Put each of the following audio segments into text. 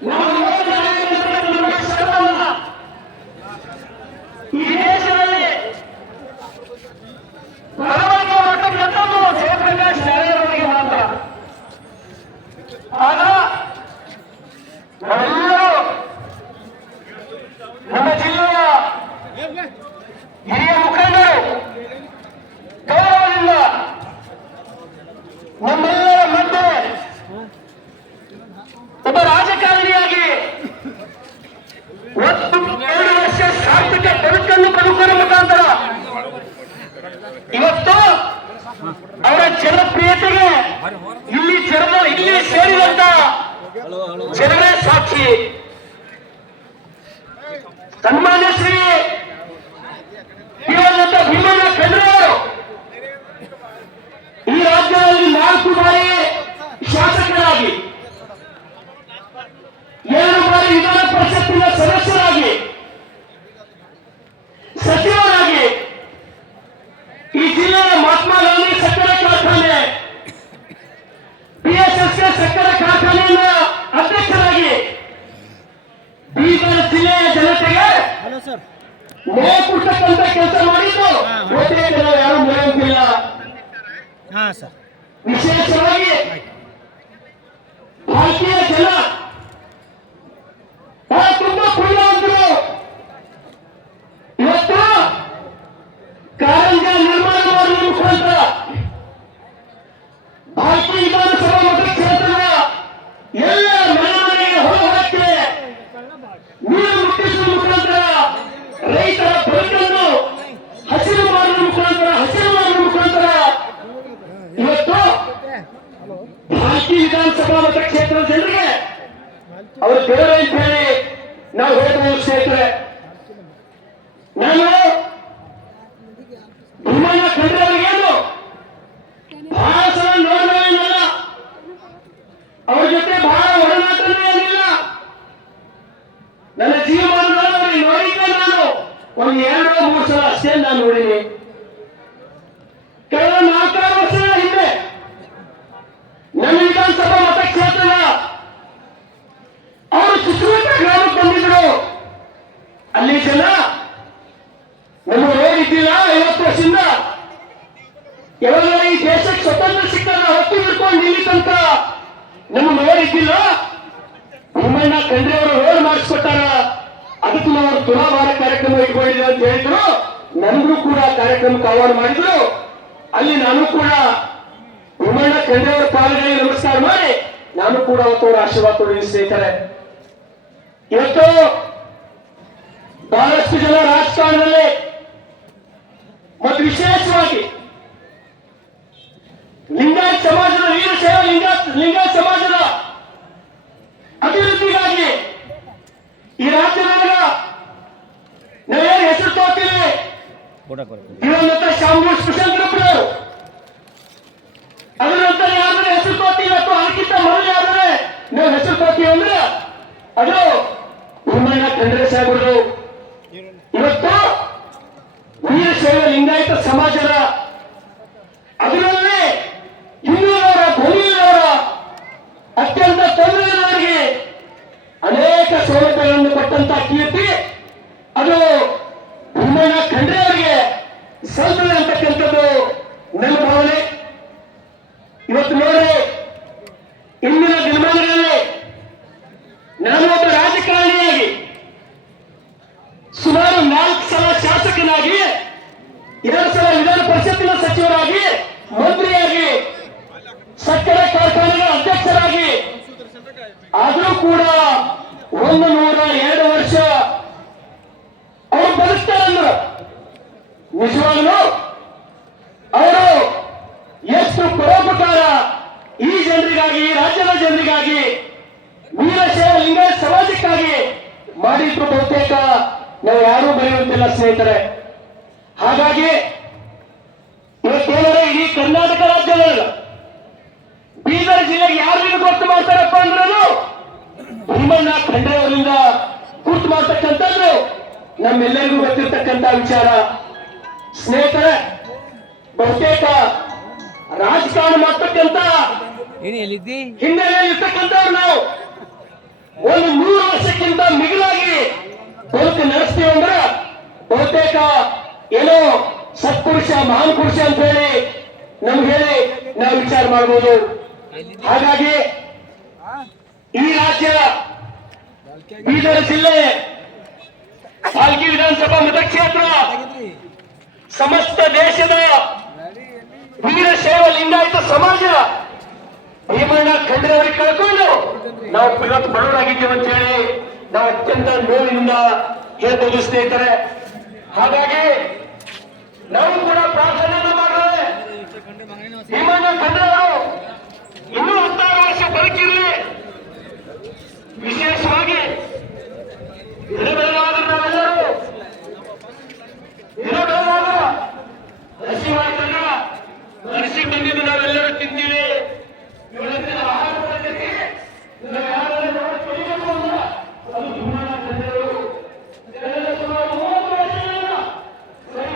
ಈ ದೇಶದಲ್ಲಿ ಬರವಣಿಗೆ ಮಾಡತಕ್ಕಂಥದ್ದು ಜಯಪ್ರಕಾಶ್ ನಾರಾಯಣವರಿಗೆ ಮಾತ್ರ. ಆಗ ನಾವೆಲ್ಲರೂ ನಮ್ಮ ಜಿಲ್ಲೆಯ ಹಿರಿಯ ಮುಖಂಡರು ಗೌರವದಿಂದ ನಮ್ಮೆಲ್ಲರ ಮಧ್ಯೆ ಒಬ್ಬ ರಾಜಕಾರಣಿಯಾಗಿ 2 ವರ್ಷ ಸಾರ್ಥಕ ಬದುಕನ್ನು ಬದುಕುವ ಮುಖಾಂತರ ಇವತ್ತು ಅವರ ಜನಪ್ರಿಯತೆಗೆ ಇಲ್ಲಿ ಸೇರಿದಂತ ಜನರೇ ಸಾಕ್ಷಿ. ಸನ್ಮಾನ್ಯ ಶ್ರೀ ಭೀಮಣ್ಣ ಖಂಡ್ರೆಯವರು ಈ ರಾಜ್ಯದಲ್ಲಿ 4 ಬಾರಿ ಶಾಸಕರಾಗಿ, 7 ಬಾರಿ ವಿಧಾನ ಪರಿಷತ್ತಿನ ಸದಸ್ಯರಾಗಿ, ಸಚಿವರಾಗಿ, ಈ ಜಿಲ್ಲೆಯ ಮಹಾತ್ಮ ಗಾಂಧಿ ಸಕ್ಕರೆ ಕಾರ್ಖಾನೆ, PSSK ಸಕ್ಕರೆ ಕಾರ್ಖಾನೆಯ ಅಧ್ಯಕ್ಷರಾಗಿ ಬೀದರ್ ಜಿಲ್ಲೆಯ ಜನತೆಗೆ ನೋವು ಕೊಡ್ತಕ್ಕಂಥ ಕೆಲಸ ಮಾಡಿದ್ದು ಯಾರು ಮರೆಯುತ್ತಿಲ್ಲ. ವಿಶೇಷವಾಗಿ ಭಾರತೀಯ ಜನ ತುಂಬಾ ಪುಣ್ಯವಂತರು. ಇವತ್ತು ಕಾರಂಜ ನಿರ್ಮಾಣ ಮಾಡುವ ಮುಖಾಂತರ ಭಾರತೀಯ ವಿಧಾನಸಭಾ ಮತಕ್ಷೇತ್ರದ ಎಲ್ಲ ಮನೆಗೆ ಹೊರಹೊರಕ್ಕೆ ನೀರು ಮುಟ್ಟಿಸುವ ಮುಖಾಂತರ ರೈತರ ಬದುಕನ್ನು ಹಸಿರು ಮಾಡುವ ಮುಖಾಂತರ ಇವತ್ತು ಭಾರತೀಯ ವಿಧಾನಸಭಾ ಮತಕ್ಷೇತ್ರದ ಜನರಿಗೆ ಅವರು ದೇವರ ಅಂತ ಹೇಳಿ ನಾವು ಹೇಳ್ಬೋದು ಸ್ನೇಹಿತರೆ. ನಾನು ಭೀಮಣ್ಣ ಖಂಡ್ರೆ ಅವರಿಗೇನು ಬಹಳ ಸಲ ನೋಡಿಲ್ಲ, ಅವ್ರ ಜೊತೆ ಬಹಳ ಒಡನಾಟನೇ ಏನಿಲ್ಲ. ನನ್ನ ಜೀವಮಾನದಲ್ಲಿ ಅವ್ರಿಗೆ ನೋಡಿದ್ದೆ ನಾನು ಒಂದು 2-3 ಸಲ ಅಷ್ಟೇ ನಾನು ನೋಡಿನಿ. ಕಳೆದ 4 ವರ್ಷಗಳ ಹಿಂದೆ ನನ್ನ ವಿಧಾನಸಭಾ ಮತಕ್ಷೇತ್ರದ ಅವರು ಸುಶ್ರೂತ ಗ್ರಾಮಕ್ಕೆ ಬಂದಿದ್ರು. ಅಲ್ಲಿ ಜನ ನಮ್ಮ ರೋಡ್ ಇದ್ದಿಲ್ಲ. 50 ವರ್ಷದಿಂದ ಯಾವಾಗ ಈ ದೇಶಕ್ಕೆ ಸ್ವತಂತ್ರ ಸಿಕ್ಕಾಗ ಹೊತ್ತು ಹಿಡ್ಕೊಂಡು ಇಲ್ಲಿ ತನಕ ನಮ್ಮ ರೋಡ್ ಇದ್ದಿಲ್ಲ. ಭೀಮಣ್ಣ ಖಂಡ್ರೆ ಅವರು ರೋಡ್ ಮಾಡಿಸ್ಕೊಟ್ಟಾರ, ಅದಕ್ಕೆ ನಾವು ತುಲಾಭಾರ ಕಾರ್ಯಕ್ರಮ ಇಟ್ಕೊಂಡಿದ್ದೇವೆ ಅಂತ ಹೇಳಿದ್ರು. ನನಗೂ ಕೂಡ ಕಾರ್ಯಕ್ರಮಕ್ಕೆ ಆಹ್ವಾನ ಮಾಡಿದ್ರು. ಅಲ್ಲಿ ನಾನು ಕೂಡ ಭೀಮಣ್ಣ ಖಂಡ್ರೆ ಅವರ ಪಾಲ್ಗಳಿಗೆ ನಮಸ್ಕಾರ ಮಾಡಿ ನಾನು ಕೂಡ ಅವತ್ತವರ ಆಶೀರ್ವಾದ ತೊಡಗಿ ಸ್ನೇಹಿತರೆ. ಇವತ್ತು ಬಹಳಷ್ಟು ಜನ ರಾಜಕಾರಣದಲ್ಲಿ ಮತ್ತು ವಿಶೇಷವಾಗಿ ಲಿಂಗಾಯತ್ ಸಮಾಜದ ವೀರಶೈವ ಲಿಂಗಾಯತ್ ಸಮಾಜದ ಅಭಿವೃದ್ಧಿಗಾಗಿ ಈ ರಾಜ್ಯದೊಳಗ ನಾವೇನು ಹೆಸರು ತೋರ್ತೀವಿ, ದಿವಂಗತ ಶಾಮೂಲ್ ಸುಶಾಂತರಪ್ಪನವರು, ಅದರ ನಂತರ ಯಾರು ಹೆಸರು ತೋರ್ತೀವಿ ಅಥವಾ ಅದಕ್ಕಿಂತ ಮೊದಲು ಯಾರು ನಾವು ಹೆಸರು ತೋರ್ತೀವಿ ಅಂದ್ರೆ ಅದು ಭೀಮಣ್ಣ ಖಂಡ್ರೆ ಸಾಹೇಬರು. ಇವತ್ತು ವೀರಶೈವ ಲಿಂಗಾಯತ ಸಮಾಜದ ಅದರಲ್ಲಿ ಹಿಂದುಳಿದವರ ಭೂಮಿಯವರ ಅತ್ಯಂತ ತೊಂದರೆಯವರಿಗೆ ಅನೇಕ ಸೌಲಭ್ಯಗಳನ್ನು ಕೊಟ್ಟಂತ ಕೀರ್ತಿ ಅದು ಭೀಮಣ್ಣ ಖಂಡ್ರೆ ಅವರಿಗೆ ಸಲ್ತದೆ ಅಂತಕ್ಕಂಥದ್ದು ನನ್ನ ಭಾವನೆ. ಇವತ್ತು ನೋಡಿ, ಇಂದಿನ ದಿನಮಾನಗಳಲ್ಲಿ ನಾನು ಒಬ್ಬ ರಾಜಕಾರಣಿಯಾಗಿ ಸುಮಾರು 4 ಸಲ ಶಾಸಕನಾಗಿ, 2 ಸಲ ವಿಧಾನ ಪರಿಷತ್ತಿನ ಸಚಿವರಾಗಿ, ಮಂತ್ರಿಯಾಗಿ, ಸಕ್ಕರೆ ಕಾರ್ಖಾನೆಗಳ ಅಧ್ಯಕ್ಷರಾಗಿ, ಆದರೂ ಕೂಡ 102 ವರ್ಷ ಅವರು ಬದುಕ್ತಾರಂದ್ರು. ನಿಜವಾಗ್ಲೂ ಅವರು ಎಷ್ಟು ಪರೋಪಕಾರ ಈ ಜನರಿಗಾಗಿ, ಈ ರಾಜ್ಯದ ಜನರಿಗಾಗಿ, ವೀರಶೈವ ಲಿಂಗಾಯತ್ ಸಮಾಜಕ್ಕಾಗಿ ಮಾಡಿದ್ರು ಬಹುತೇಕ ನಾವು ಯಾರೂ ಬರೆಯುವಂತಿಲ್ಲ ಸ್ನೇಹಿತರೆ. ಹಾಗಾಗಿ ಇವತ್ತೇನಾದ್ರೆ ಇಡೀ ಕರ್ನಾಟಕ ರಾಜ್ಯದಲ್ಲ, ಬೀದರ್ ಜಿಲ್ಲೆಗೆ ಯಾರು ಗೊತ್ತು ಮಾಡ್ತಾರಪ್ಪ ಅಂದ್ರೂ ಭೀಮಣ್ಣ ಖಂಡ್ರೆ ಅವರಿಂದ ಗುರ್ತು ಮಾಡ್ತಕ್ಕಂಥದ್ದು ನಮ್ಮೆಲ್ಲರಿಗೂ ಗೊತ್ತಿರ್ತಕ್ಕಂಥ ವಿಚಾರ ಸ್ನೇಹಿತರೆ. ಬಹುತೇಕ ರಾಜಕಾರಣ ಮಾಡ್ತಕ್ಕಂಥ ಹಿನ್ನೆಲೆಯಲ್ಲಿ ಇರ್ತಕ್ಕಂಥವ್ರು ನಾವು ಒಂದು ಬದುಕು ನಡೆಸ್ತೀವಿ ಅಂದ್ರೆ ಬಹುತೇಕ ಏನೋ ಸತ್ಪುರುಷ ಮಹಾನ್ ಪುರುಷ ಅಂತ ಹೇಳಿ ನಮ್ಗೆ ಹೇಳಿ ನಾವು ವಿಚಾರ ಮಾಡ್ಬೋದು. ಹಾಗಾಗಿ ಈ ರಾಜ್ಯ ಬೀದರ್ ಜಿಲ್ಲೆ ಪಾಲ್ಕಿ ವಿಧಾನಸಭಾ ಮತಕ್ಷೇತ್ರ ಸಮಸ್ತ ದೇಶದ ವೀರಶೈವ ಲಿಂಗಾಯತ ಸಮಾಜ ಭೀಮಣ್ಣ ಖಂಡ್ರೆಯವರಿಗೆ ಕಳ್ಕೊಂಡು ನಾವು ಇವತ್ತು ಬಡವರಾಗಿದ್ದೇವೆ ಅಂತ ಹೇಳಿ ನಾವು ಅತ್ಯಂತ ನೋವಿನಿಂದ ಹೇಳ್ಬೋದು ಸ್ನೇಹಿತರೆ. ಹಾಗಾಗಿ ನಾವು ಕೂಡ ಪ್ರಾರ್ಥನೆಯನ್ನು ಮಾಡಿದ್ರೆ ಭೀಮಣ್ಣ ಖಂಡ್ರೆಯವರು ಇನ್ನೂ 16 ವರ್ಷ ಬದುಕಿರಲಿ, ವಿಶೇಷವಾಗಿ ನಾವೆಲ್ಲರೂ ಹಸಿವಾಯ್ತಲ್ಲ, ಹಸಿ ಬಂದಿದ್ದು ನಾವೆಲ್ಲರೂ ತಿಂತೀವಿ. ಇವತ್ತಿನ ಆಹಾರ ಪದ್ಧತಿ ಯಾರು ಕಲಿಬೇಕು ಅಂತ ಅದು ಭೀಮಣ್ಣ ಖಂಡ್ರೆಯವರು ಸುಮಾರು 30 ವರ್ಷಗಳಿಂದ ಸರಿ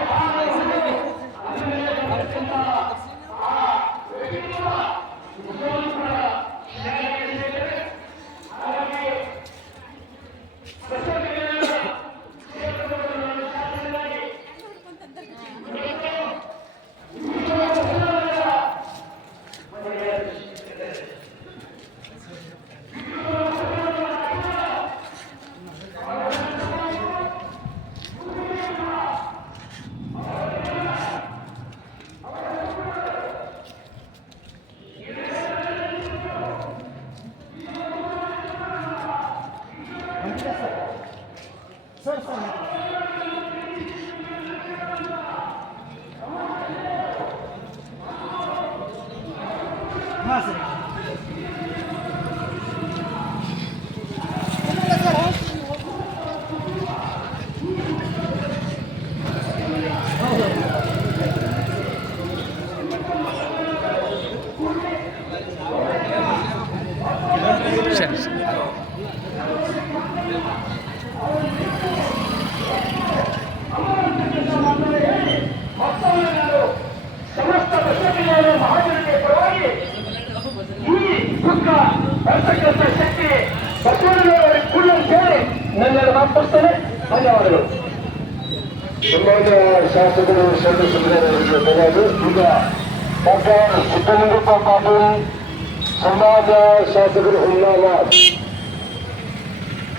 ಸಮಸ್ತ ಬಸವಣ್ಣನ ಮಹಾಜನತೆ ಪರವಾಗಿ ಈ ದುಃಖ ಬರ್ತಕ್ಕಂಥ ಶಕ್ತಿ ಬಸವಣ್ಣನವರ ಕುಳ್ಳನ್ನು ಸೇರಿ ನನ್ನೆಲ್ಲ ಮಾತನಾಡ್ತೇನೆ. ಧನ್ಯವಾದಗಳು. ಸಮಾಜ ಶಾಸಕರು ಸದಸ್ಯರು ಈಗ ಡಾಕ್ಟರ್ ಸಿದ್ದಲಿಂಗಪ್ಪ ಪಾಟೀಲ್ ಸಮಾಜ ಶಾಸಕರು ಹುಲ್ಲಾಲ